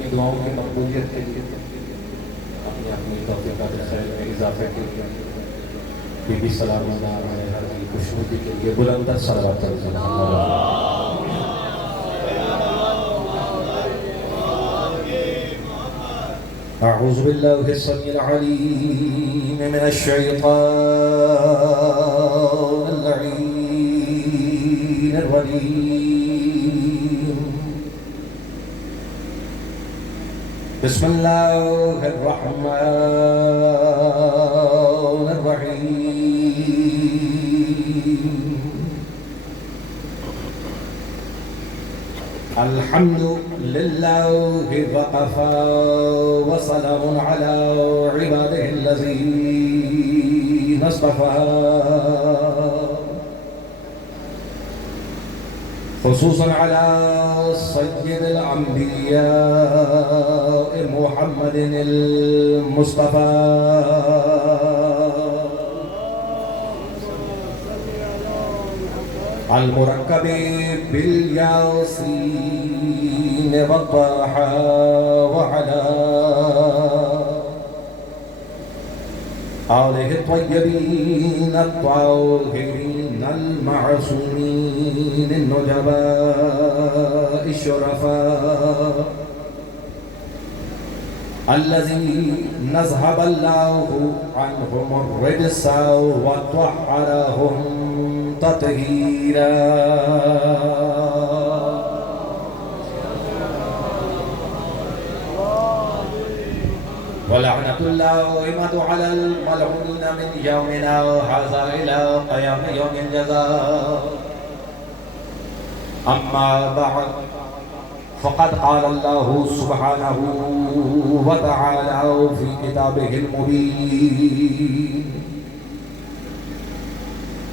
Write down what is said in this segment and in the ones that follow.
اپنی دعاؤں کی مقبولیت کے لیے، اپنی اپنی توفیقات خیر میں اضافے کے لیے، بی بی سلام اللہ علیہا کی خوشنودی کے لیے بلند تر صلوات اعوذ باللہ السمیع العلیم من الشیطان اللعین الرجیم بسم اللہ الرحمن الرحیم الحمد للہ وقفا وسلام علی عباده الذین اصطفى خصوصا على سید الانبیاء محمد المصطفى المركب بالياسين والطه وعلى آله الطيبين الطاهرين المعصومين النجباء الشرفاء الذين نذهب الله عنهم الرجس وطهرهم تطهيرا ولعنة الله على الملعونين من يومنا هذا إلى قيام يوم الجزاء أما بعد فقد قال الله سبحانه وتعالى في كتابه المبين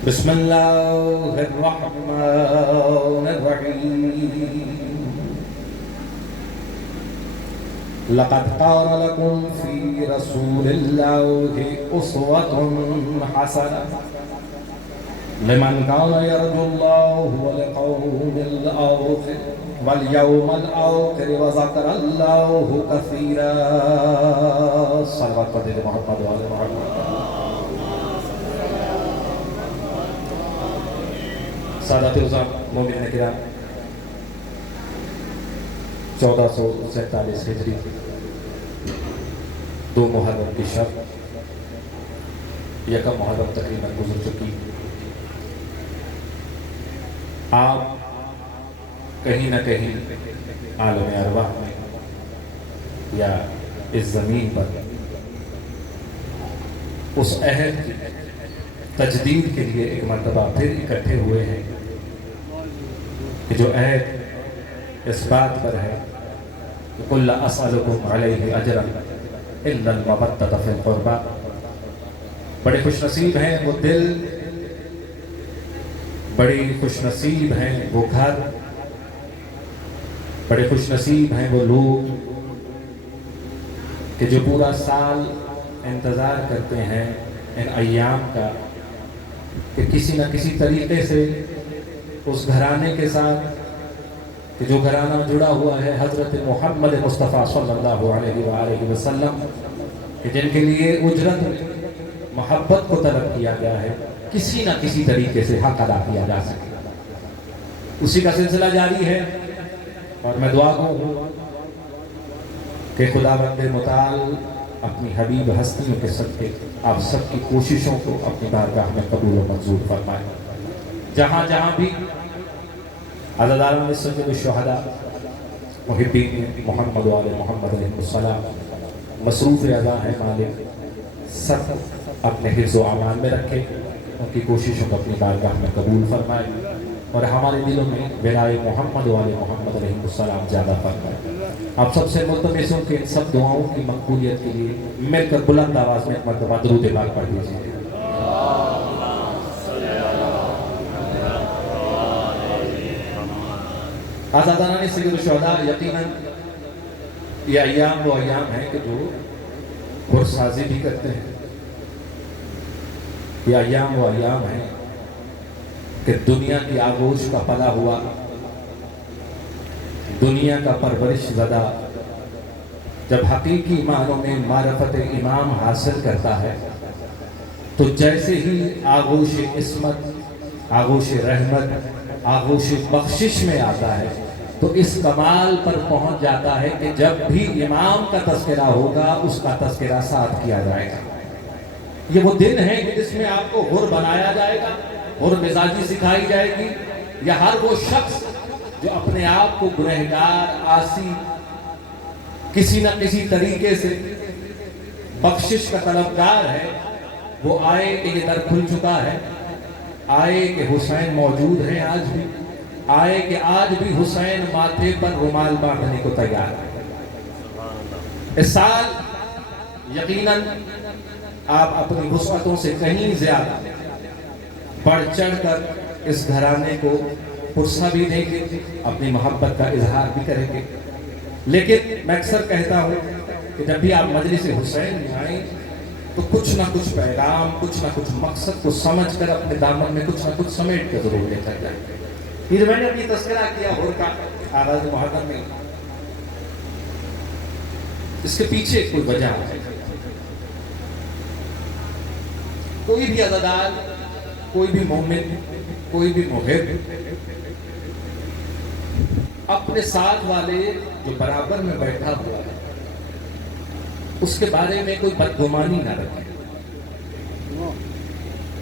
بسم الله الرحمن الرحيم لقد كان لكم في رسول الله أسوة حسنة لمن كان يرجو الله واليوم الآخر وذكر الله كثيرا صلوات محمد وآل محمد سادات عظام مومنین کرام 1447 ہجری 2 محرم کی شب یکم محرم تقریباً گزر چکی. آپ کہیں نہ کہیں عالم ارواح میں یا اس زمین پر اس عہد کی تجدید کے لیے ایک مرتبہ پھر اکٹھے ہوئے ہیں کہ جو عہد اس بات پر ہے کہ قُلْ لَا أَسْأَلُكُمْ عَلَيْهِ أَجْرًا إِلَّا الْمَوَدَّةَ فِي الْقُرْبَى. بڑے خوش نصیب ہیں وہ دل، بڑی خوش نصیب ہیں وہ گھر، بڑے خوش نصیب ہیں وہ لوگ کہ جو پورا سال انتظار کرتے ہیں ان ایام کا کہ کسی نہ کسی طریقے سے اس گھرانے کے ساتھ کہ جو گھرانہ جڑا ہوا ہے حضرت محمد مصطفیٰ صلی اللہ علیہ وآلہ وسلم کہ جن کے لیے اجرت محبت کو طلب کیا گیا ہے، کسی نہ کسی طریقے سے حق ادا کیا جا سکے. اسی کا سلسلہ جاری ہے اور میں دعا گو ہوں کہ خداوند متعال اپنی حبیب ہستیوں کے صدقے آپ سب کی کوششوں کو اپنی بارگاہ میں قبول و منظور فرمائے. جہاں جہاں بھی عزاداران مسجد الشہداء محبین محمد و آل محمد علیہ السلام مصروف رضا ہیں مالک، سب اپنے حفظ و امان میں رکھے، ان کی کوششوں کو اپنی بارگاہ میں قبول فرمائے اور ہمارے دلوں میں ولائے محمد و آل محمد علیہ السلام زیادہ فرمائے. آپ سب سے ملتمس ہوں کہ ان سب دعاؤں کی مقبولیت کے لیے مل کر بلند آواز میں ایک مرتبہ درود پاک پڑھ دیجیے. آزادانہ سید الشہداء یقیناً یہ ایام وہ ایام ہیں کہ جو پرسازی بھی کرتے ہیں. یہ ایام وہ ایام ہیں کہ دنیا کی آغوش کا پلا ہوا، دنیا کا پرورش زدہ جب حقیقی معنوں میں معرفت امام حاصل کرتا ہے تو جیسے ہی آغوش عصمت، آغوش رحمت، آغوش بخشش میں آتا ہے تو اس کمال پر پہنچ جاتا ہے کہ جب بھی امام کا تذکرہ ہوگا اس کا تذکرہ ساتھ کیا جائے گا۔ یہ وہ دن ہے کہ جس میں آپ کو حر بنایا جائے گا، حر مزاجی سکھائی جائے گی، یا ہر وہ شخص جو اپنے آپ کو گنہگار، عاصی، کسی نہ کسی طریقے سے بخشش کا طلبگار ہے، وہ آئے کہ یہ در کھل چکا ہے، آئے کہ حسین موجود ہیں آج بھی، آئے کہ آج بھی حسین ماتھے پر رومال باندھنے کو تیار ہے۔ اس سال یقیناً آپ اپنی وسعتوں سے کہیں زیادہ بڑھ چڑھ کر اس گھرانے کو پرسہ بھی دیں گے، اپنی محبت کا اظہار بھی کریں گے۔ لیکن میں اکثر کہتا ہوں کہ جب بھی آپ مجلس حسین میں آئیں تو کچھ نہ کچھ پیغام، کچھ نہ کچھ مقصد کو سمجھ کر اپنے دامن میں کچھ نہ کچھ سمیٹ کے ضرور لے کر جائیں۔ یہ جو میں نے اپنی تذکرہ کیا حر کا آغاز محرم میں، اس کے پیچھے کوئی وجہ ہے۔ کوئی بھی عزادار، کوئی بھی مومن، کوئی بھی محب اپنے ساتھ والے جو برابر میں بیٹھا ہوا ہے اس کے بارے میں کوئی بدگمانی نہ رکھے۔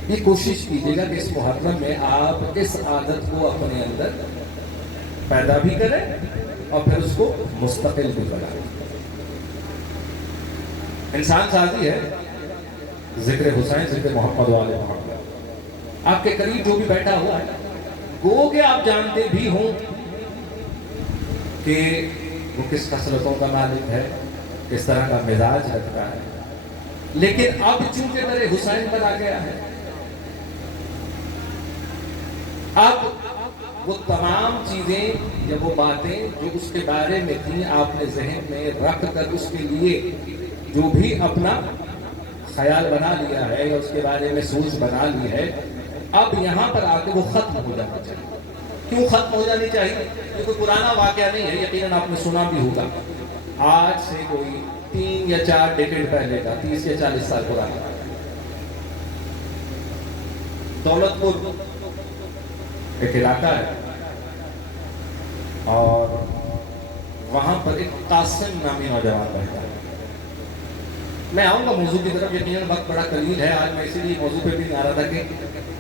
یہ کوشش کیجیے گا کہ اس محرم میں آپ اس عادت کو اپنے اندر پیدا بھی کریں اور پھر اس کو مستقل بھی بنائیں۔ انسان سازی ہے، ذکر حسین، ذکر محمد والے محمد، آپ کے قریب جو بھی بیٹھا ہوا ہے گو کہ آپ جانتے بھی ہوں کہ وہ کس خصلتوں کا مالک ہے، کس طرح کا مزاج رکھتا ہے، لیکن اب چونکہ در حسین پر آ گیا ہے، اب وہ تمام چیزیں یا وہ باتیں جو اس کے بارے میں تھیں آپ نے ذہن میں رکھ کر اس کے لیے جو بھی اپنا خیال بنا لیا ہے یا اس کے بارے میں سوچ بنا لی ہے، اب یہاں پر آ کے وہ ختم ہو جانا چاہیے۔ کیوں ختم ہو جانی چاہیے؟ یہ کوئی پرانا واقعہ نہیں ہے، یقیناً آپ نے سنا بھی ہوگا، آج سے کوئی 3 یا 4 ڈیکیڈ پہلے کا، 30 یا 40 سال پرانا، دولت پور ایک علاقہ ہے اور وہاں پر ایک قاسم نامی نوجوان رہتا ہے۔ میں آؤں گا موضوع کی طرف، یقیناً وقت بڑا قلیل ہے آج، میں اسی لیے موضوع پہ بھی نہیں آ رہا تھا کہ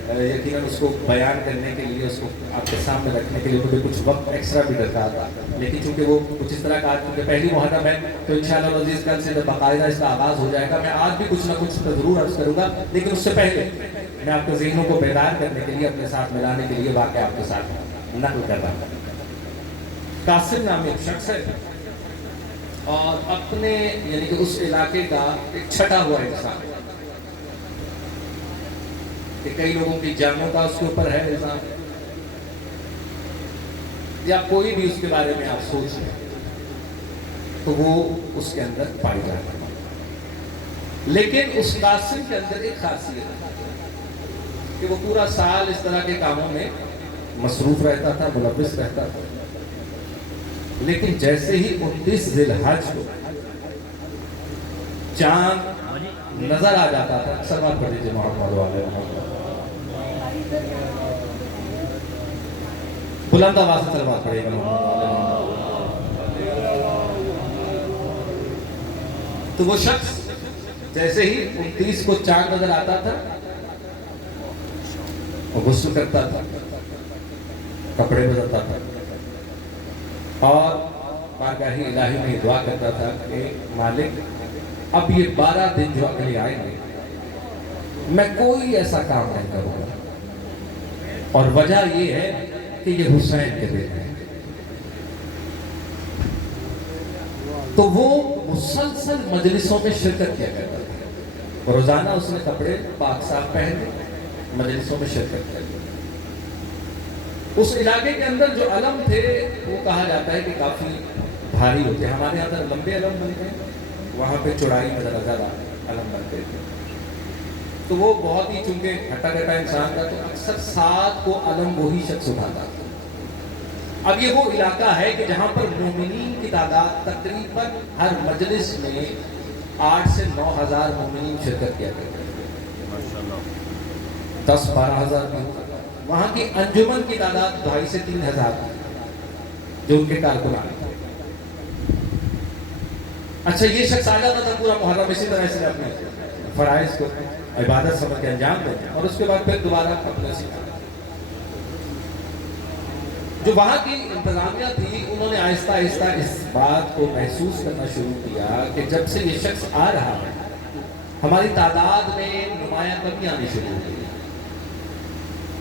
یقیناً اس کو بیان کرنے کے لیے، اس کو آپ کے سامنے رکھنے کے لیے مجھے کچھ وقت ایکسٹرا بھی درکار تھا، لیکن چونکہ وہ کچھ اس طرح کا آج کیونکہ پہلی محرم ہے تو انشاءاللہ العزیز کل سے باقاعدہ اس کا آغاز ہو جائے گا۔ میں آج بھی کچھ نہ کچھ ضرور عرض کروں گا، لیکن اس سے پہلے میں آپ کے ذہنوں کو بیدار کرنے کے لیے، اپنے ساتھ ملانے کے لیے واقعہ آپ کے ساتھ نقل کر رہا ہوں۔ قاسم نامی ایک شخص ہے اور اپنے یعنی کہ اس علاقے کا ایک چھٹا ہوا انسان کہ کئی لوگوں کی جانوں کا اس کے اوپر ہے الزام، یا کوئی بھی اس کے بارے میں آپ سوچ لیں تو وہ اس کے اندر پائی جاتی ہے۔ لیکن اس قاسم کے اندر ایک خاصیت ہے کہ وہ پورا سال اس طرح کے کاموں میں مصروف رہتا تھا، ملوث رہتا تھا، لیکن جیسے ہی 29 ذی الحج کو چاند نظر آ جاتا تھا، سلوات پڑھ لیجیے محمد والے محمد، بلند آواز سے سلوات پڑھیے گا محمد والے محمد، تو وہ شخص جیسے ہی 29 کو چاند نظر آتا تھا وہ غسل کرتا تھا، کپڑے بدلتا تھا اور بارگاہ الہی میں دعا کرتا تھا کہ مالک اب یہ 12 دن جو اگلے آئیں گے میں کوئی ایسا کام نہیں کروں گا، اور وجہ یہ ہے کہ یہ حسین کے دن ہے۔ تو وہ مسلسل مجلسوں میں شرکت کیا کرتا تھا، روزانہ اس نے کپڑے پاک صاف پہنے مجلسوں میں شرکت کرتی۔ اس علاقے کے اندر جو علم تھے وہ کہا جاتا ہے کہ کافی بھاری ہوتے ہیں، ہمارے یہاں پر لمبے علم بنتے ہیں، وہاں پہ چوڑائی میں ذرا زیادہ علم بنتے تھے، تو وہ بہت ہی چونکہ ہٹا کٹا انسان تھا تو اکثر ساتھ کو علم وہی شخص اٹھاتا تھا، اب یہ وہ علاقہ ہے کہ جہاں پر مومنین کی تعداد تقریباً ہر مجلس میں 8 سے 9 ہزار مومنین شرکت کیا کرتے ہیں، 10-12 ہزار بھی ہوتا ہے۔ وہاں کی انجمن کی تعداد 2.5 سے 3 ہزار جو ان کے کارکنان۔ اچھا، یہ شخص آ جاتا تھا پورا محرم اسی طرح سے اپنے فرائض کو عبادت سمجھ کے انجام دیتے اور اس کے بعد پھر دوبارہ اپنا سیکھا۔ جو وہاں کی انتظامیہ تھی انہوں نے آہستہ آہستہ اس بات کو محسوس کرنا شروع کیا کہ جب سے یہ شخص آ رہا ہے ہماری تعداد میں نمایاں کمی آنی شروع ہو گئی،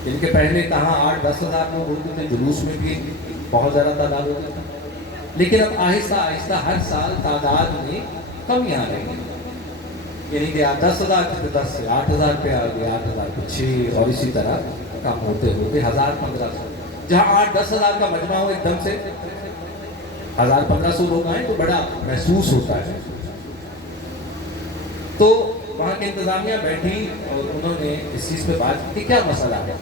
جن کے پہلے کہاں 8-10 ہزار لوگ ہوتے تھے، جلوس میں بھی بہت زیادہ تعداد ہوتی تھی، لیکن اب آہستہ آہستہ ہر سال تعداد میں کمی آ رہی ہے، یعنی کہ 10 ہزار تھے 10 سے 8 ہزار پہ آ گئے، 8 ہزار پہ 6 اور اسی طرح کم ہوتے ہوتے 1000-1500، جہاں 8-10 ہزار کا مجمع ہو ایک دم سے 1000-1500 لوگ آئیں تو بڑا محسوس ہوتا ہے۔ تو وہاں کی انتظامیہ بیٹھی اور انہوں نے اس چیز پہ بات کی، کیا مسئلہ ہے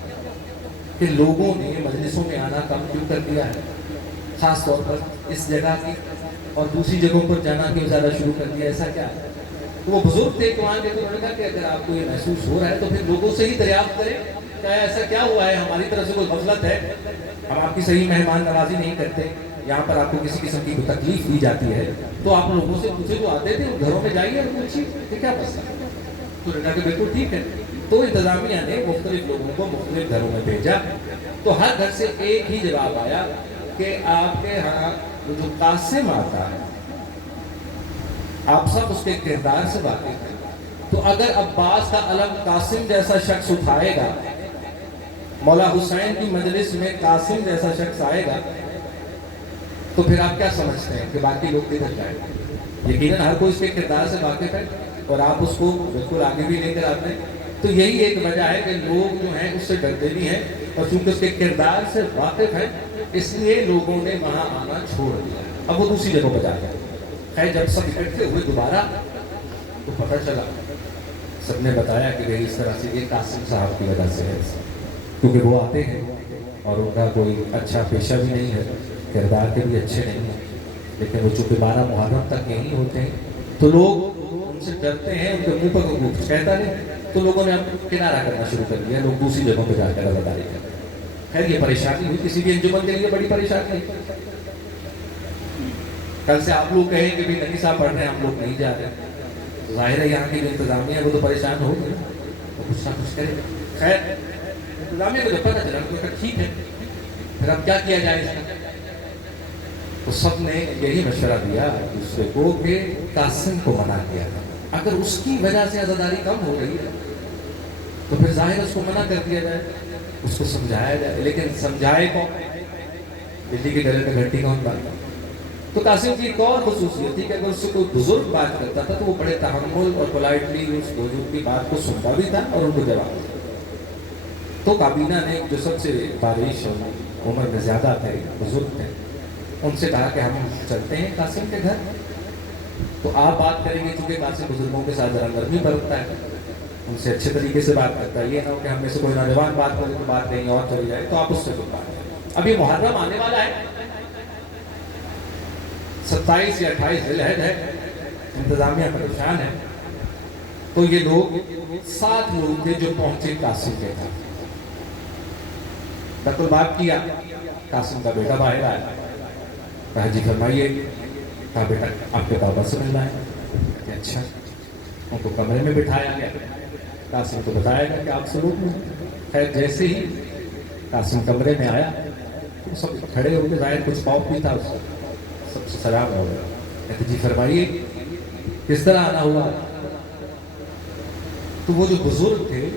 کہ لوگوں نے مجلسوں میں آنا کم کیوں کر دیا ہے، خاص طور پر اس جگہ کی، اور دوسری جگہوں پر جانا کیوں زیادہ شروع کر دیا، ایسا کیا ہے؟ وہ بزرگ تھے کہ وہاں کے انہوں نے کہا کہ اگر آپ کو یہ محسوس ہو رہا ہے تو پھر لوگوں سے ہی دریافت کریں کہ ایسا کیا ہوا ہے، ہماری طرف سے کوئی غفلت ہے، ہم آپ کی صحیح مہمان نوازی نہیں کرتے، یہاں پر آپ کو کسی قسم کی تکلیف دی جاتی ہے تو آپ لوگوں سے پوچھے، جو آتے تھے گھروں میں جائیے اور پوچھیے کہ کیا مسئلہ ہے، تو نے کہا کہ بالکل ٹھیک ہے۔ تو انتظامیہ نے مختلف لوگوں کو مختلف گھروں میں بھیجا، تو ہر گھر سے ایک ہی جواب آیا کہ آپ کے ہاں جو قاسم آتا ہے آپ سب اس کے کردار سے واقف ہیں، تو اگر عباس کا علم قاسم جیسا شخص اٹھائے گا، مولا حسین کی مجلس میں قاسم جیسا شخص آئے گا، تو پھر آپ کیا سمجھتے ہیں کہ باقی لوگ کدھر جائیں گے؟ یقیناً ہر کوئی اس کے کردار سے واقف ہے اور آپ اس کو بالکل آگے بھی لے کر آتے ہیں، تو یہی ایک وجہ ہے کہ لوگ جو ہیں اس سے ڈرتے بھی ہیں، اور چونکہ اس کے کردار سے واقف ہیں اس لیے لوگوں نے وہاں آنا چھوڑ دیا، اب وہ دوسری جگہ پہ جا گئے۔ خیر جب سب اکٹھے ہوئے دوبارہ تو پتہ چلا، سب نے بتایا کہ اس طرح سے یہ قاسم صاحب کی وجہ سے ہے، کیونکہ وہ آتے ہیں اور ان کا کوئی اچھا پیشہ بھی نہیں ہے، کردار کے بھی اچھے نہیں ہیں، لیکن وہ چونکہ 12 محرم تک یہیں ہوتے ہیں تو لوگ ان سے ڈرتے ہیں، ان کے منہ پر کوئی کچھ کہتا نہیں، تو لوگوں نے اب کنارہ کرنا شروع کر دیا، لوگ دوسری جگہوں پہ جا کر رواداری کرتے ہیں۔ خیر یہ پریشانی ہوئی، کسی بھی انجمن کے لیے بڑی پریشانی ہے۔ کل سے آپ لوگ کہیں کہ بھی نبی صاحب پڑھ رہے ہیں ہم لوگ نہیں جا رہے، ظاہر ہے یہاں کی جو انتظامیہ ہے وہ تو پریشان ہو گئی، وہ کچھ نہ کچھ کرے گا۔ خیر انتظامیہ کو جب پتہ چلا تو کہا ٹھیک ہے پھر اب کیا کیا جائے اس میں، تو سب نے یہی مشورہ دیا دوسرے کو کہ قاسم کو منع کیا، اگر اس کی وجہ سے عزاداری کم ہو رہی ہے تو پھر ظاہر اس کو منع کر دیا جائے، اس کو سمجھایا جائے، لیکن سمجھائے کون؟ دلی کے گلے میں گھنٹی کون بات؟ تو قاسم کی ایک اور خصوصیت تھی کہ اگر اس سے کوئی بزرگ بات کرتا تھا تو وہ بڑے تحمل اور پولائٹلی اس بزرگ کی بات کو سنتا بھی تھا اور ان کو جواب دیتا۔ تو کابینہ نے جو سب سے بارش اور عمر میں زیادہ تھے، بزرگ تھے، ان سے کہا کہ ہم چلتے ہیں قاسم کے گھر، تو آپ بات کریں گے، چونکہ قاسم بزرگوں کے ساتھ ذرا نرمی برتتا ہے، ان سے اچھے طریقے سے بات کرتا ہے، یہ نہ ہو کہ ہم میں سے کوئی نوجوان بات کرے تو بات کہیں اور چلی جائے، تو آپ اس سے کوئی بات کریں۔ اب یہ محرم آنے والا ہے، 27 یا 28 ذی الحجہ ہے، انتظامیہ پریشان ہے، تو یہ لوگ 7 لوگ تھے جو پہنچے قاسم کے گھر، دخل بات کیا، قاسم کا بیٹا باہر آیا، کہا جی فرمائیے، کہا بیٹا آپ کے بابا سے ملنا ہے، کہ اچھا، ان کو کمرے میں بٹھایا گیا، قاسم کو بتایا گیا کہ آپ سے روک لوں۔ خیر جیسے ہی قاسم کمرے میں آیا تو سب کھڑے ہو کے، ظاہر کچھ خوف بھی تھا اس کو، سب سے سلام ہو گیا، کہتے جی فرمائیے کس طرح آنا ہوا؟ تو وہ جو بزرگ تھے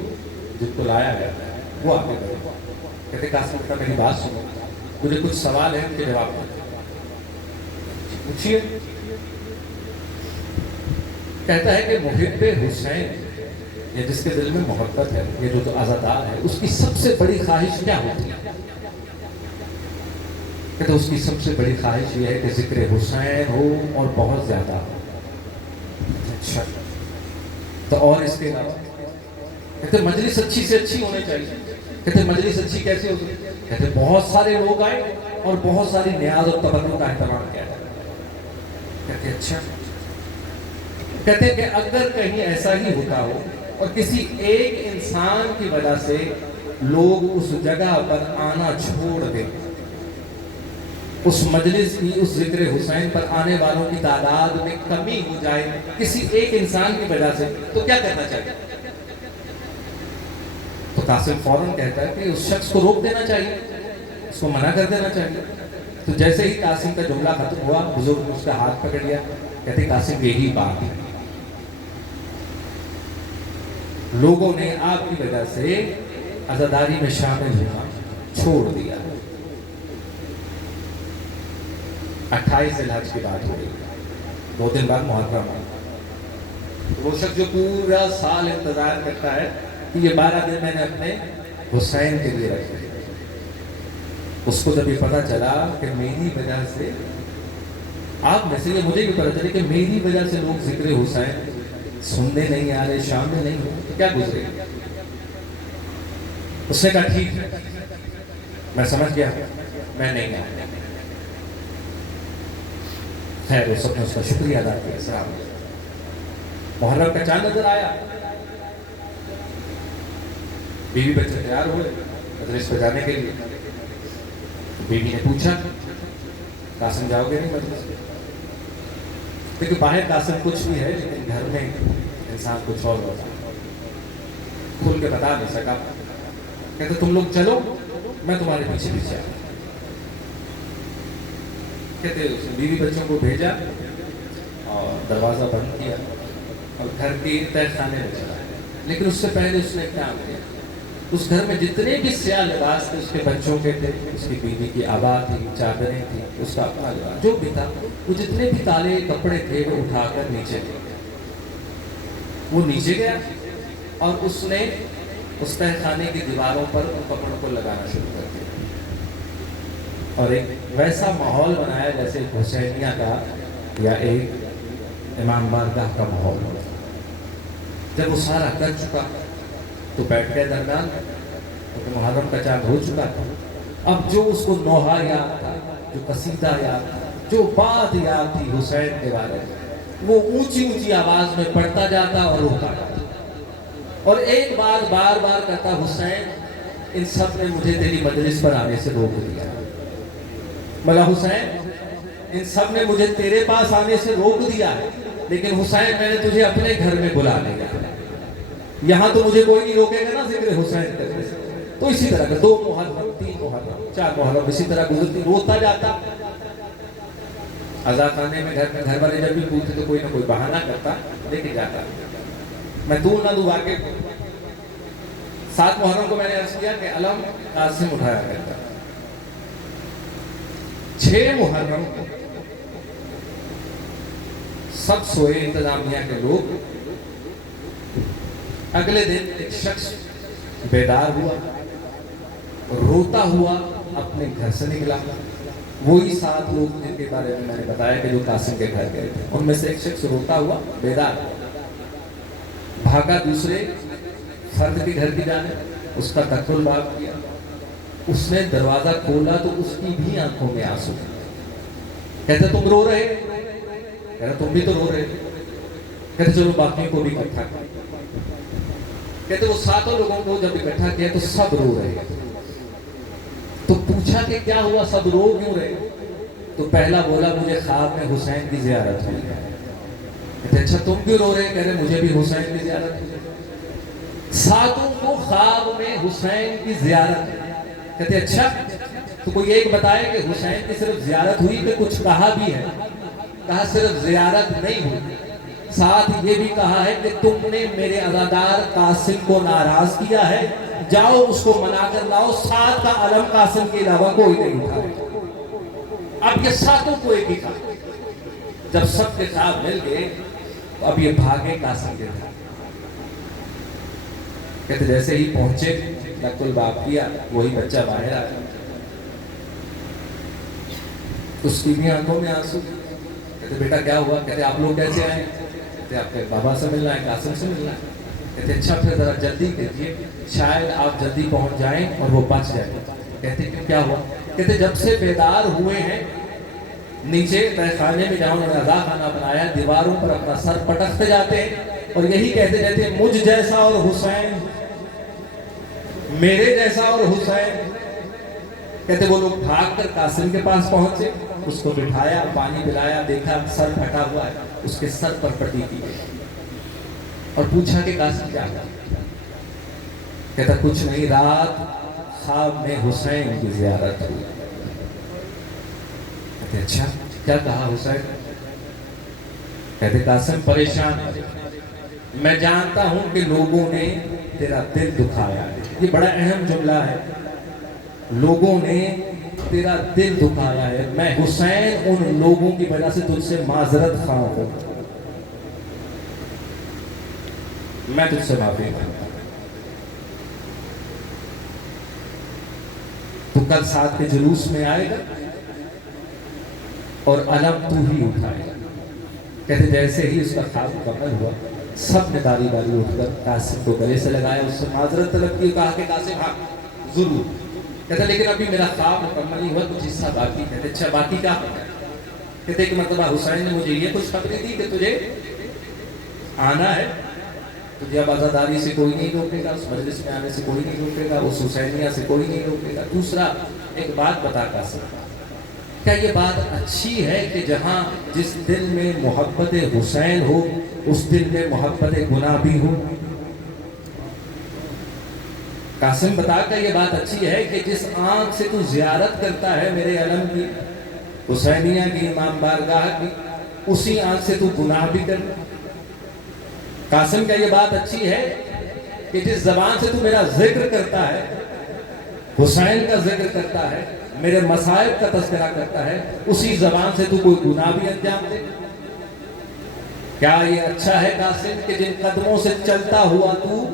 جن کو لایا گیا وہ آگے بڑھے، کہتے قاسم بیٹا میری بات سنو، مجھے کچھ سوال ہیں ان کے جواب دیں، پوچھیے۔ کہتا ہے کہ محب حسین، یہ جس کے دل میں محبت ہے، یہ جو عزادار ہے، اس کی سب سے بڑی خواہش کیا ہوتی ہے؟ کہتے اس کی سب سے بڑی خواہش یہ ہے کہ ذکر حسین ہو اور بہت زیادہ ہو۔ اچھا تو اور اس کے علاوہ؟ کہتے مجلس اچھی سے اچھی ہونے چاہیے۔ کہتے مجلس اچھی کیسے ہوگی؟ کہتے بہت سارے لوگ آئے اور بہت ساری نیاز اور تبرک کا اہتمام کیا جاتا ہے۔ کہتے اچھا، کہتے کہ اگر کہیں ایسا ہی ہوتا ہو اور کسی ایک انسان کی وجہ سے لوگ اس جگہ پر آنا چھوڑ دیں، اس مجلس کی، اس ذکر حسین پر آنے والوں کی تعداد میں کمی ہو جائے کسی ایک انسان کی وجہ سے، تو کیا کرنا چاہیے؟ تو قاسم فوراً کہتا ہے کہ اس شخص کو روک دینا چاہیے، اس کو منع کر دینا چاہیے۔ تو جیسے ہی قاسم کا جملہ ختم ہوا، بزرگ نے اس کا ہاتھ پکڑ لیا، کہتے قاسم یہی بات ہے، لوگوں نے آپ کی وجہ سے عزاداری میں شامل ہونا چھوڑ دیا۔ 28 ذی الحج کی بات ہو رہی ہے، 2 دن بعد محرم ہے۔ وہ شخص جو پورا سال انتظار کرتا ہے کہ یہ 12 دن میں نے اپنے حسین کے لیے رکھے، اس کو جب یہ پتا چلا کہ میری وجہ سے، آپ میں سے یہ مجھے بھی پتا چلے کہ میری وجہ سے لوگ ذکر حسین سننے نہیں آ رہے، شامل نہیں ہو، کیا گزرے؟ اس نے کہا ٹھیک ہے، میں سمجھ گیا، میں نہیں آیا۔ خیر وہ سب نے اس کا شکریہ ادا کیا۔ السلام محرم کا چاند نظر آیا، بیوی بچے تیار ہوئے مجلس پہ جانے کے لیے۔ بیوی نے پوچھا قاسم جاؤ گے نہیں مجلس پہ؟ کیونکہ باہر قاسم کچھ بھی ہے لیکن گھر میں انسان کچھ اور ہوتا ہے، کھل کے بتا نہیں سکا۔ کہتے تم لوگ چلو، میں تمہارے پیچھے پیچھے آیا۔ کہتے اس نے بیوی بچوں کو بھیجا اور دروازہ بند کیا اور گھر کے تہ خانے میں چلا گیا۔ لیکن اس سے پہلے اس نے کیا کیا، اس گھر میں جتنے بھی سیاہ لباس تھے، اس کے بچوں کے تھے، اس کی بیوی کی آبا تھی، چادریں تھیں، اس کا اپنا لباس جو بھی تھا، وہ جتنے بھی کالے کپڑے تھے وہ اٹھا کر نیچے گئے۔ وہ نیچے گیا اور اس نے اس تہ خانے کی دیواروں پر ان کپڑوں کو لگانا شروع کر دیا اور ایک ویسا ماحول بنایا جیسے حسینیہ کا یا ایک امام بارگاہ کا ماحول ہوتا۔ جب وہ سارا کر چکا تو بیٹھ گئے درمیان، کیونکہ محرم کا چاند ہو چکا تھا۔ اب جو اس کو نوحہ یاد تھا، جو قصیدہ یاد تھا، جو بات یاد تھی حسین کے بارے میں، وہ اونچی اونچی آواز میں پڑھتا جاتا اور روتا جاتا اور ایک بار بار بار کہتا حسین ان سب نے مجھے تیری مجلس پر آنے سے روک دیا، ملا حسین ان سب نے مجھے تیرے پاس آنے سے روک دیا ہے، لیکن حسین میں نے تجھے اپنے گھر میں بلا لیا، یہاں تو مجھے کوئی نہیں روکے گا نا ذکر حسین کرنے سے۔ تو اسی طرح کا 2 محرم، 3 محرم، 4 محرم اسی طرح گزرتی، روتا جاتا۔ عزا خانے میں گھر والے جب بھی پوچھتے تو کوئی نہ کوئی بہانہ کرتا، لیکن جاتا۔ میں دور نہ دوں واقع 7 محرم کو میں نے عرض کیا کہ علم قاسم اٹھایا کرتا۔ 6 محرم کو سب سوئے انتظامیہ کے لوگ، اگلے دن ایک شخص بیدار ہوا، روتا ہوا اپنے گھر سے نکلا۔ وہی 7 لوگ جن کے بارے میں نے بتایا کہ جو قاسم کے گھر گئے تھے، ان میں سے ایک شخص روتا ہوا بیدار بھاگا دوسرے فرد کے گھر کی جانب، اس کا تک الباب کیا، اس نے دروازہ کھولا تو اس کی بھی آنکھوں میں آنسو۔ کہتے تم رو رہے؟ کہتے تم بھی تو رو رہے؟ کہتے چلو باقی کو بھی اکٹھا کر۔ کہتے وہ 7 لوگوں کو جب اکٹھا کیا تو سب رو رہے۔ تو پوچھا کہ کیا ہوا، سب رو کیوں رہے؟ تو پہلا بولا مجھے خواب میں حسین کی زیارت ہوئی۔ کہتے اچھا تم کیوں رو رہے؟ کہہ رہے مجھے بھی حسین کی زیارت ہوئی۔ 7 کو خواب میں حسین کی زیارت ہے۔ کہتے اچھا تو کوئی ایک بتائے کہ حسین کی صرف زیارت ہوئی کہ کچھ کہا بھی ہے؟ کہا صرف زیارت نہیں ہوئی، ساتھ یہ بھی کہا ہے کہ تم نے میرے عزادار قاسم کو ناراض کیا ہے، جاؤ اس کو منا کر لاؤ، 7 کا علم قاسم کے علاوہ کوئی نہیں اٹھائے۔ اب یہ 7 کو ایک ہی کہا۔ جب سب کے خواب مل گئے تو اب یہ بھاگے قاسم کے گھر۔ کہتے جیسے ہی پہنچے لک الباب کیا، وہی بچہ باہر آیا، اس کی بھی آنکھوں میں آنسو۔ کہتے بیٹا کیا ہوا؟ کہتے آپ لوگ کیسے آئے؟ کہتے آپ کے بابا سے ملنا ہے، قاسم سے ملنا ہے۔ کہتے اچھا پھر ذرا جلدی کیجیے، شاید آپ جلدی پہنچ جائیں اور وہ بچ جائے۔ کہتے کہ کیا ہوا؟ کہتے جب سے بیدار ہوئے ہیں نیچے تہ خانے میں جہاں انہوں نے رضا خانہ بنایا دیواروں پر اپنا سر پٹکتے جاتے ہیں اور یہی کہتے رہتے ہیں مجھ جیسا اور حسین، میرے جیسا اور حسین۔ کہتے وہ لوگ بھاگ کر قاسم کے پاس پہنچے، اس کو بٹھایا، پانی پلایا، دیکھا سر پھٹا ہوا ہے، اس کے سر پر پٹی کی اور پوچھا کہ قاسم کیا ہے؟ کہتا کچھ نہیں، رات خواب میں حسین کی زیارت ہوئی۔ کہتے اچھا کیا کہا حسین؟ کہتے قاسم پریشان ہے، میں جانتا ہوں کہ لوگوں نے تیرا دل دکھایا ہے۔ یہ بڑا اہم جملہ ہے، لوگوں نے تیرا دل دکھایا ہے، میں حسین ان لوگوں کی وجہ سے تجھ سے معذرت خواہ ہوں، میں تجھ سے معافی مانگتا ہوں۔ تو کل ساتھ کے جلوس میں آئے گا اور علم تو ہی اٹھائے گا۔ کہتے جیسے ہی اس کا خواب مکمل ہوا سب نے باری باری اٹھ کر قاسم کو گلے سے لگایا، اس سے معذرت طلب کی، کہا کہ قاسم ہاں ضرور۔ کہتا لیکن ابھی میرا خواب مکمل نہیں ہوا، کچھ حصہ باقی۔ کہتے اچھا باقی کیا ہوگا؟ کہتے کہ مرتبہ حسین نے مجھے یہ کچھ خبریں دی کہ تجھے آنا ہے، تجھے اب عزاداری سے کوئی نہیں روکے گا، اس مجلس میں آنے سے کوئی نہیں روکے گا، اس حسینیہ سے کوئی نہیں روکے گا۔ دوسرا ایک بات بتا قاسم، کیا یہ بات اچھی ہے کہ جہاں جس دل میں محبت حسین ہو اس دل میں محبت گناہ بھی ہو؟ قاسم بتا کر یہ بات اچھی ہے کہ جس آنکھ سے تو زیارت کرتا ہے میرے علم کی، حسینیہ کی، امام بارگاہ کی، اسی آنکھ سے تو گناہ بھی کر۔ قاسم کیا یہ بات اچھی ہے کہ جس زبان سے تو میرا ذکر کرتا ہے، حسین کا ذکر کرتا ہے، میرے مصائب کا تذکرہ کرتا ہے، اسی زبان سے تو کوئی گناہ بھی انجام دے؟ کیا یہ اچھا ہے قاسم کہ جن قدموں سے چلتا ہوا تو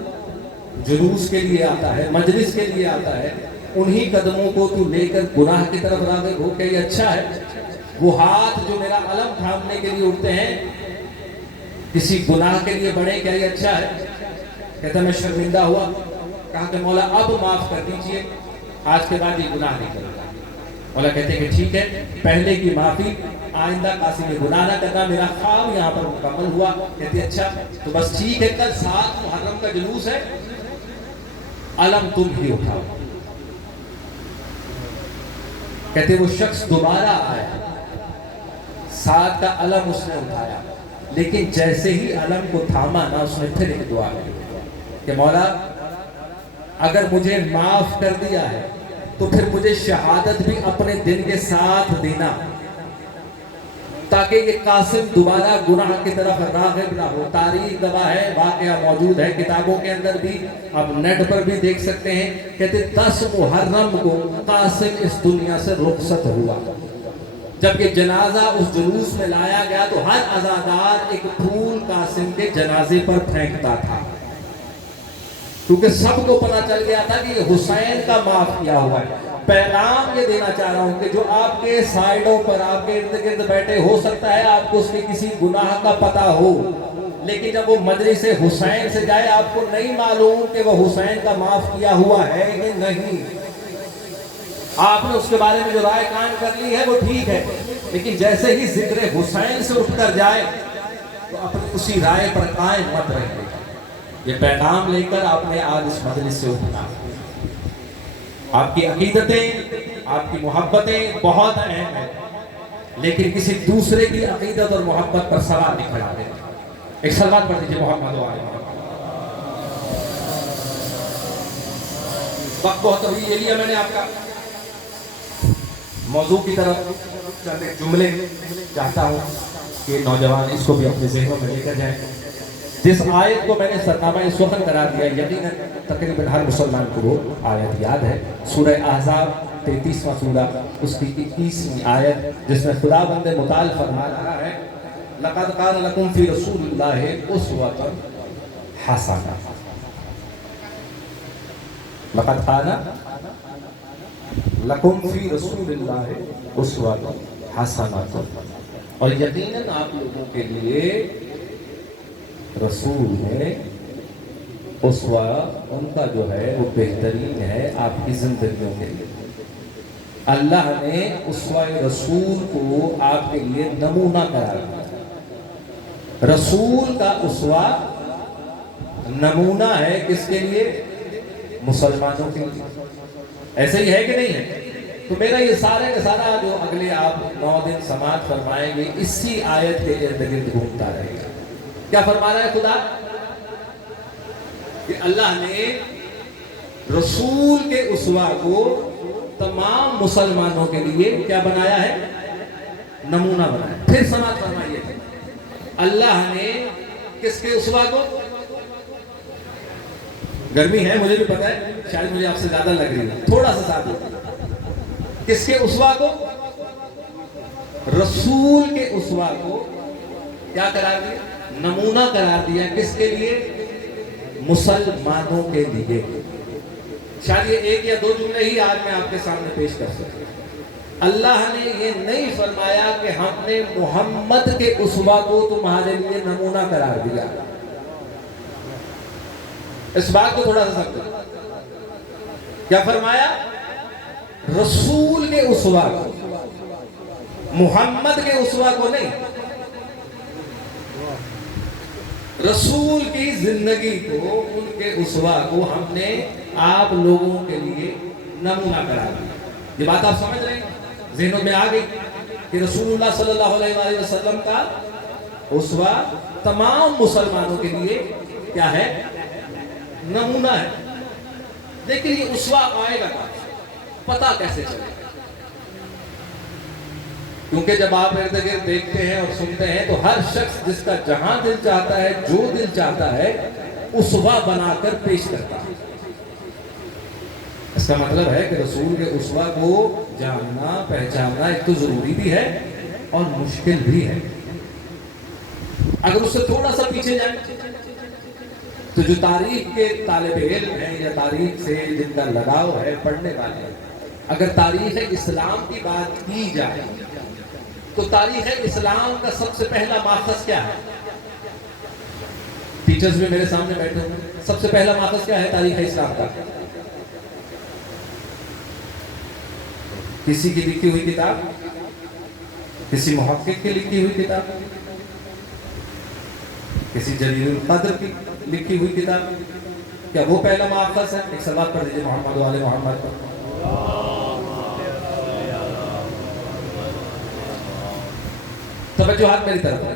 جلوس کے لیے آتا ہے، مجلس کے لیے آتا ہے، انہی قدموں کو تو لے کر گناہ کی طرف راغب ہو؟ کہ یہ اچھا ہے؟ وہ ہاتھ جو میرا علم تھامنے کے لیے اٹھتے ہیں کسی گناہ کے لیے بڑھے، کیا یہ اچھا ہے؟ کہتا میں شرمندہ ہوا، کہا کہ مولا اب معاف کر دیجئے، آج کے بعد یہ گناہ نہیں کروں گا۔ مولا کہتے کہ ٹھیک ہے، پہلے کی معافی، آئندہ قاسم یہ گناہ نہ کرنا، میرا خواب یہاں پر مکمل ہوا۔ کہتے اچھا تو بس ٹھیک ہے، کل 7 محرم کا جلوس ہے، علم تم ہی اٹھاؤ۔ کہتے وہ شخص دوبارہ آیا، 7 کا علم اس نے اٹھایا، لیکن جیسے ہی علم کو تھاما نا اس نے پھر ایک دعا کی کہ مولا اگر مجھے معاف کر دیا ہے تو پھر مجھے شہادت بھی اپنے دن کے ساتھ دینا، تاکہ یہ قاسم دوبارہ گناہ کی طرف راغب نہ ہو۔ تاریخ گواہ ہے، واقعہ موجود ہے کتابوں کے اندر بھی، آپ نیٹ پر بھی دیکھ سکتے ہیں۔ کہتے 10 محرم کو قاسم اس دنیا سے رخصت ہوا۔ جب یہ جنازہ اس جلوس میں لایا گیا تو ہر عزادار ایک پھول قاسم کے جنازے پر پھینکتا تھا، کیونکہ سب کو پتہ چل گیا تھا کہ یہ حسین کا معاف کیا ہوا ہے۔ پیغام یہ دینا چاہ رہا ہوں کہ جو آپ کے سائیڈوں پر، آپ کے ارد گرد بیٹھے، ہو سکتا ہے آپ کو اس کے کسی گناہ کا پتہ ہو، لیکن جب وہ مجلس حسین سے جائے آپ کو نہیں معلوم کہ وہ حسین کا معاف کیا ہوا ہے کہ نہیں۔ آپ نے اس کے بارے میں جو رائے قائم کر لی ہے وہ ٹھیک ہے، لیکن جیسے ہی ذکر حسین سے اٹھ کر جائے تو اپنی اسی رائے پر قائم مت رہے۔ یہ پیغام لے کر آپ نے آج اس مجلس سے اٹھنا۔ آپ کی عقیدتیں، آپ کی محبتیں بہت اہم ہیں، لیکن کسی دوسرے کی عقیدت اور محبت پر سوال نہیں کھڑا دیں۔ ایک سلوات پڑھ دیجیے محمد و آل محمد۔ وقت بہت ابھی یہ لیا میں نے آپ کا، موضوع کی طرف چند جملے چاہتا ہوں کہ نوجوان اس کو بھی اپنے ذہنوں میں لے کر جائیں۔ جس آیت کو میں نے سرنامہ سخن قرار دیا، یقیناً تقریباً ہر مسلمان کو وہ آیت یاد ہے، سورہ احزاب 33واں سورہ، اس کی 21ویں آیت، جس میں خدا بند متعال فرما رہا ہے لَقَدْ كَانَ لَكُمْ فِي رَسُولِ اللَّهِ أُسْوَةٌ حَسَنَةٌ۔ لَقَدْ كَانَ لَكُمْ فِي رَسُولِ اللَّهِ أُسْوَةٌ حَسَنَةٌ، اور یقیناً آپ لوگوں کے لیے رسول ہے اسوہ، ان کا جو ہے وہ بہترین ہے آپ کی زندگیوں کے لیے۔ اللہ نے اسوہ رسول کو آپ کے لیے نمونہ قرار دیا۔ رسول کا اسوہ نمونہ ہے کس کے لیے؟ مسلمانوں کے لیے۔ ایسے ہی ہے کہ نہیں ہے؟ تو میرا یہ سارے کا سارا جو اگلے آپ 9 دن سماعت فرمائیں گے اسی آیت کے ارد گرد گھومتا رہے گا۔ کیا فرما رہا ہے خدا؟ کہ اللہ نے رسول کے اسوہ کو تمام مسلمانوں کے لیے کیا بنایا ہے؟ نمونہ بنایا۔ پھر سماعت فرمائیے، اللہ نے کس کے اسوہ کو؟ گرمی ہے مجھے بھی پتا ہے، شاید مجھے آپ سے زیادہ لگ رہی ہے، تھوڑا سا ساتھ دو۔ کس کے اسوہ کو؟ رسول کے اسوہ کو کیا قرار دیا؟ نمونہ قرار دیا۔ کس کے لیے؟ مسلمانوں کے لیے۔ شاید یہ ایک یا 2 جملے ہی آج میں آپ کے سامنے پیش کر سکتا۔ اللہ نے یہ نہیں فرمایا کہ ہم نے محمد کے اسوہ کو تمہارے لیے نمونہ قرار دیا۔ اس بات کو تھوڑا سا سمجھو۔ کیا فرمایا؟ رسول کے اسوہ کو، محمد کے اسوہ کو نہیں۔ رسول کی زندگی کو، ان کے اسوہ کو ہم نے آپ لوگوں کے لیے نمونہ قرار دیا۔ یہ بات آپ سمجھ رہے ہیں؟ ذہنوں میں آ گئی کہ رسول اللہ صلی اللہ علیہ وآلہ وسلم کا اسوہ تمام مسلمانوں کے لیے کیا ہے؟ نمونہ ہے۔ لیکن یہ اسوہ آئے گا کہاں؟ پتہ کیسے چلے گا؟ کیونکہ جب آپ ارد گرد دیکھتے ہیں اور سنتے ہیں تو ہر شخص جس کا جہاں دل چاہتا ہے، جو دل چاہتا ہے، اسوہ بنا کر پیش کرتا ہے۔ اس کا مطلب ہے کہ رسول کے اسوہ کو جاننا، پہچاننا ایک تو ضروری بھی ہے اور مشکل بھی ہے۔ اگر اس سے تھوڑا سا پیچھے جائیں تو جو تاریخ کے طالب علم ہیں یا تاریخ سے جن کا لگاؤ ہے، پڑھنے والے ہیں، اگر تاریخ اسلام کی بات کی جائے تو تاریخ اسلام کا سب سے پہلا ماخذ کیا ہے؟ ٹیچرز بھی میرے سامنے بیٹھے ہیں، سب سے پہلا ماخذ کیا ہے تاریخ اسلام کا؟ کسی کی لکھی ہوئی کتاب، کسی محقق کی لکھی ہوئی کتاب، کسی جلیل القدر کی لکھی ہوئی کتاب؟ کیا وہ پہلا ماخذ ہے؟ ایک صلوات پڑھ دیجئے محمد و آل محمد پر۔ توجہات میری طرف ہے